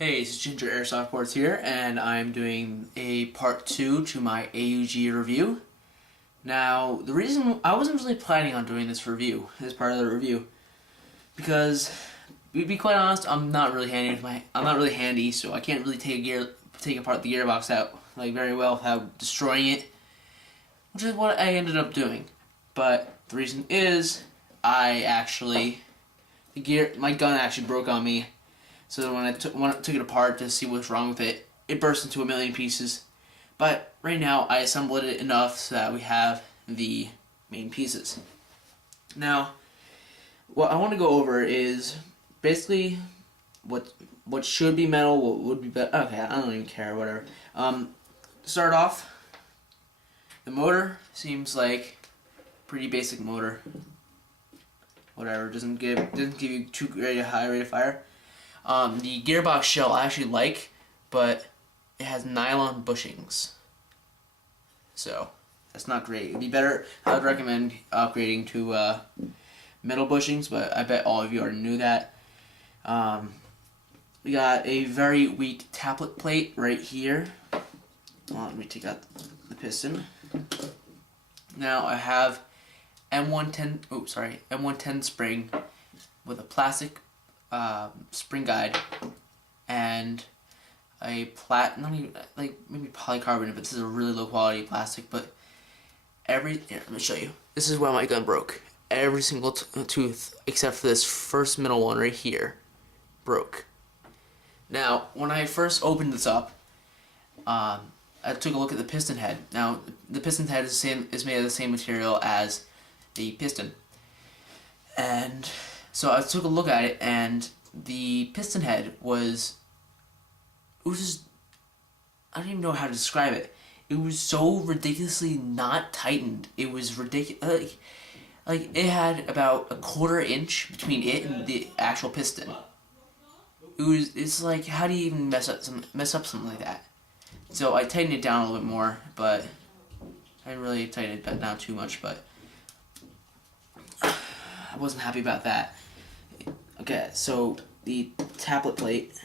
Hey, it's Gingerairsoftreports here, and I'm doing a part 2 to my AUG review. Now, the reason I wasn't really planning on doing this review, as part of the review, because to be quite honest, I'm not really handy, so I can't really take apart the gearbox out very well without destroying it, which is what I ended up doing. But the reason is, my gun actually broke on me. So when I took it apart to see what's wrong with it, it burst into a million pieces. But right now, I assembled it enough so that we have the main pieces. Now, what I want to go over is basically what should be metal, what would be better. Okay, I don't even care, whatever. To start off, the motor seems like pretty basic motor. Whatever, doesn't give you too great a high rate of fire. The gearbox shell I actually like, but it has nylon bushings, so that's not great. It'd be better. I would recommend upgrading to metal bushings, but I bet all of you already knew that. We got a very weak tablet plate right here. Let me take out the piston. Now I have M110 spring with a plastic spring guide and a maybe polycarbonate, but this is a really low quality plastic. But here, let me show you. This is where my gun broke. Every single tooth except for this first middle one right here broke. Now, when I first opened this up, I took a look at the piston head. Now, the piston head is made of the same material as the piston, and so I took a look at it, and the piston head was just, I don't even know how to describe it. It was so ridiculously not tightened. It was ridiculous. Like it had about a 1/4 inch between it and the actual piston. It's like, how do you even mess up something like that? So I tightened it down a little bit more, but I didn't really tighten it down too much, but I wasn't happy about that. Okay, so the tablet plate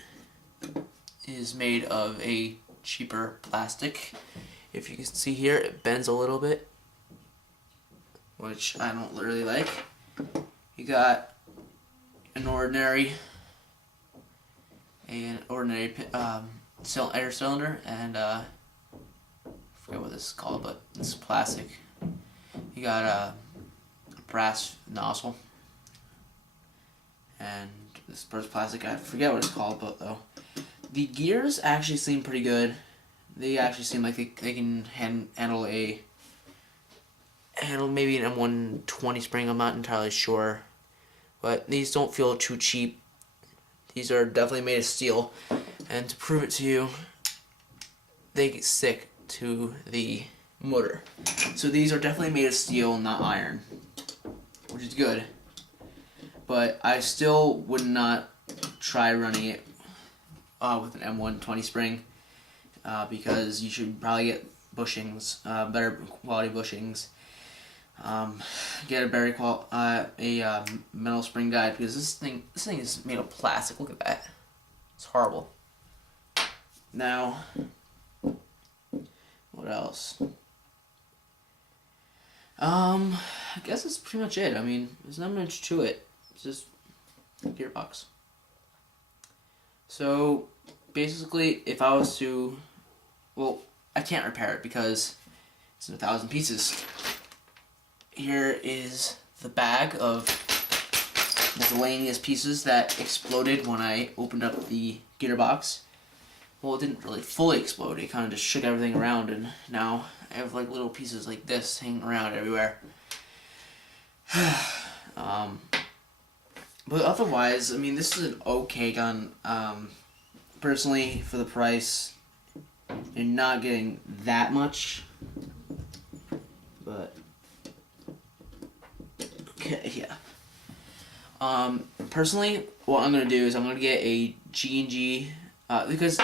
is made of a cheaper plastic. If you can see here, it bends a little bit, which I don't really like. You got an ordinary air cylinder, and I forget what this is called, but this is plastic. You got a brass nozzle, and this burst plastic, I forget what it's called, but though the gears actually seem pretty good. They actually seem like they can handle maybe an M120 spring. I'm not entirely sure, but these don't feel too cheap. These are definitely made of steel, and to prove it to you, they stick to the motor. So these are definitely made of steel, not iron, which is good. But I still would not try running it with an M120 spring, because you should probably get bushings, better quality bushings. Get a better metal spring guide, because this thing is made of plastic. Look at that. It's horrible. Now, what else? I guess that's pretty much it. I mean, there's not much to it. It's just a gearbox. So, basically, if I was to, well, I can't repair it because it's in 1,000 pieces. Here is the bag of miscellaneous pieces that exploded when I opened up the gearbox. Well, it didn't really fully explode. It kind of just shook everything around, and now I have like little pieces like this hanging around everywhere. But otherwise, I mean, this is an okay gun. Personally, for the price, you're not getting that much. But okay, yeah. Personally, what I'm gonna do is I'm gonna get a G&G, because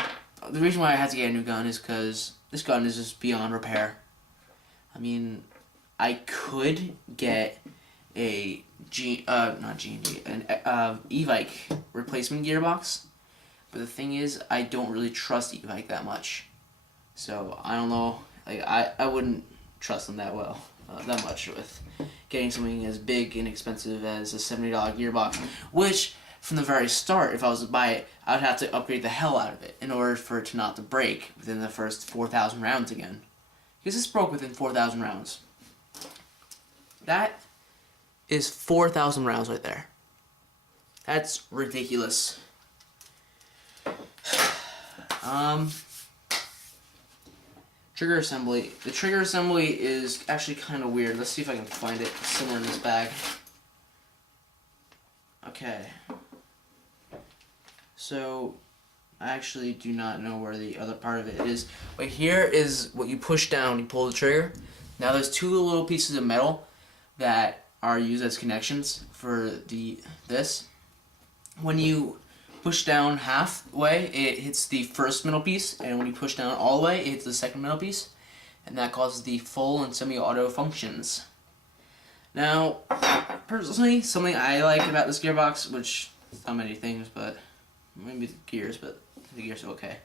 the reason why I had to get a new gun is because this gun is just beyond repair. I mean, I could get a E-Vike replacement gearbox, But the thing is, I don't really trust e-bike that much. So I don't know, like I wouldn't trust them that well, that much with getting something as big and expensive as a $70 gearbox, which from the very start, if I was to buy it, I would have to upgrade the hell out of it in order for it to not to break within the first 4,000 rounds again. Because this broke within 4,000 rounds. That is 4,000 rounds right there. That's ridiculous. Trigger assembly. The trigger assembly is actually kind of weird. Let's see if I can find it somewhere in this bag. Okay. So, I actually do not know where the other part of it is. But here is what you push down. You pull the trigger. Now there's two little pieces of metal that are used as connections for this. When you push down halfway, it hits the first middle piece, and when you push down all the way, it hits the second middle piece, and that causes the full and semi-auto functions. Now, personally, something I like about this gearbox, which is not many things, but maybe the gears, but the gears are okay.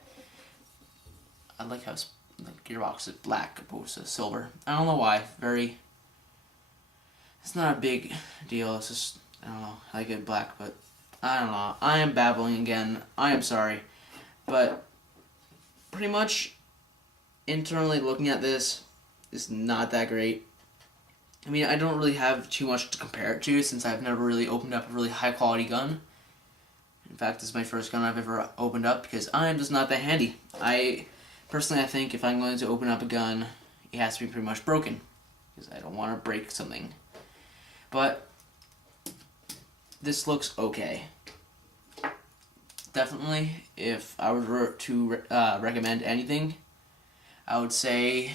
I like how the gearbox is black opposed to silver. I don't know why. It's not a big deal. It's just, I don't know. I like it black, but I don't know. I am babbling again. I am sorry. But pretty much internally looking at this is not that great. I mean, I don't really have too much to compare it to since I've never really opened up a really high quality gun. In fact, this is my first gun I've ever opened up because I am just not that handy. Personally, I think if I'm going to open up a gun, it has to be pretty much broken because I don't want to break something. But this looks okay. Definitely, if I were to recommend anything, I would say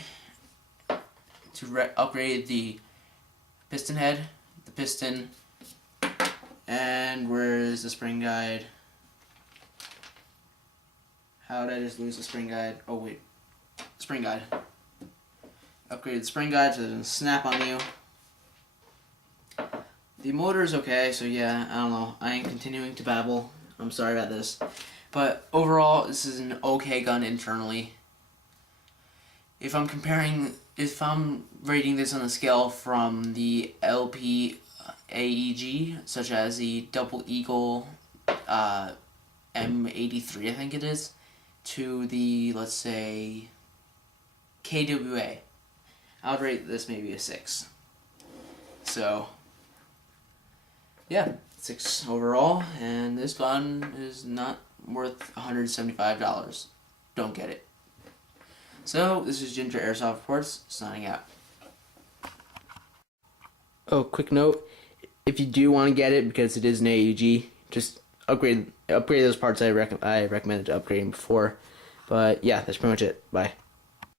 to upgrade the piston head, the piston, and where is the spring guide? How did I just lose the spring guide? Oh wait, spring guide. Upgrade the spring guide so it doesn't snap on you. The motor is okay, so yeah, I don't know. I am continuing to babble. I'm sorry about this. But overall, this is an okay gun internally. If I'm rating this on a scale from the LP AEG, such as the Double Eagle M83, I think it is, to the, let's say, KWA, I would rate this maybe a 6. So, yeah, 6 overall, and this gun is not worth $175. Don't get it. So, this is Gingerairsoftreports, signing out. Oh, quick note, if you do want to get it, because it is an AUG, just upgrade those parts I recommended to upgrading before. But yeah, that's pretty much it. Bye.